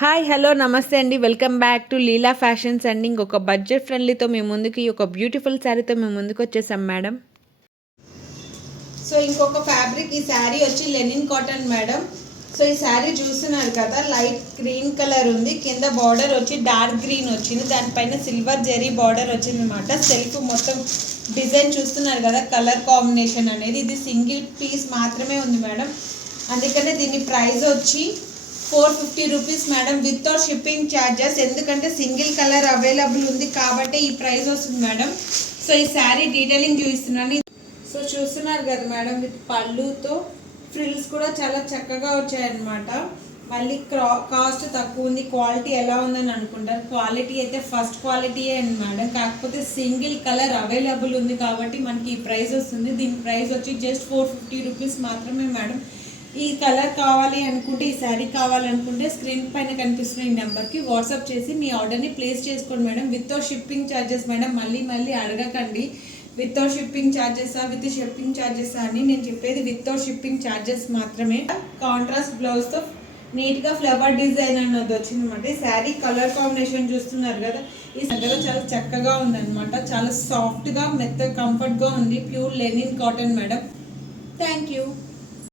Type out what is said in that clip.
Hi hello నమస్తే అండి. Welcome back to Leela fashions అండి. ఇంకొక బడ్జెట్ ఫ్రెండ్లీతో మీ ముందుకి ఒక బ్యూటిఫుల్ శారీతో మేము ముందుకు వచ్చేసాం మేడం. సో ఇంకొక ఫ్యాబ్రిక్, ఈ శారీ వచ్చి లెనిన్ కాటన్ మేడం. సో ఈ శారీ చూస్తున్నారు కదా, లైట్ గ్రీన్ కలర్ ఉంది, కింద బార్డర్ వచ్చి డార్క్ గ్రీన్ వచ్చింది, దానిపైన సిల్వర్ జెరీ బార్డర్ వచ్చింది అనమాట. సెల్ఫ్ మొత్తం డిజైన్ చూస్తున్నారు కదా, కలర్ కాంబినేషన్ అనేది ఇది సింగిల్ పీస్ మాత్రమే ఉంది మేడం. అందుకనే దీని ప్రైస్ వచ్చి 450 rupees madam, without shipping charges. ఎందుకంటే సింగిల్ కలర్ అవైలబుల్ ఉంది కాబట్టి ఈ ప్రైస్ వస్తుంది మేడం. సో ఈ శారీ డీటెయిలింగ్ చూపిస్తున్నాను. సో చూస్తున్నారు కదా మేడం, విత్ పళ్ళుతో ఫ్రిల్స్ కూడా చాలా చక్కగా వచ్చాయన్నమాట. మళ్ళీ కాస్ట్ తక్కువ ఉంది. క్వాలిటీ ఎలా ఉందని అనుకుంటారు, క్వాలిటీ అయితే ఫస్ట్ క్వాలిటీయే అండి మేడం. కాకపోతే సింగిల్ కలర్ అవైలబుల్ ఉంది కాబట్టి మనకి ఈ ప్రైస్ వస్తుంది. దీని ప్రైస్ వచ్చి జస్ట్ 450 రూపీస్ మాత్రమే మేడం. ఈ కలర్ కావాలి అనుకుంటే, ఈ శారీ కావాలనుకుంటే స్క్రీన్ పైన కనిపిస్తున్న ఈ నెంబర్కి వాట్సాప్ చేసి మీ ఆర్డర్ని ప్లేస్ చేసుకోండి madam. Without shipping charges madam. మళ్ళీ అడగకండి వితౌట్ షిప్పింగ్ ఛార్జెసా విత్ షిప్పింగ్ ఛార్జెసా అని. నేను చెప్పేది వితౌట్ షిప్పింగ్ ఛార్జెస్ మాత్రమే. కాంట్రాస్ట్ బ్లౌజ్తో నీట్గా ఫ్లవర్ డిజైన్ అన్నది వచ్చింది అనమాట. ఈ శారీ కలర్ కాంబినేషన్ చూస్తున్నారు కదా, ఈ దగ్గర చాలా చక్కగా ఉందన్నమాట. చాలా సాఫ్ట్గా మెత్త కంఫర్ట్గా ఉంది. Pure linen cotton madam. Thank you.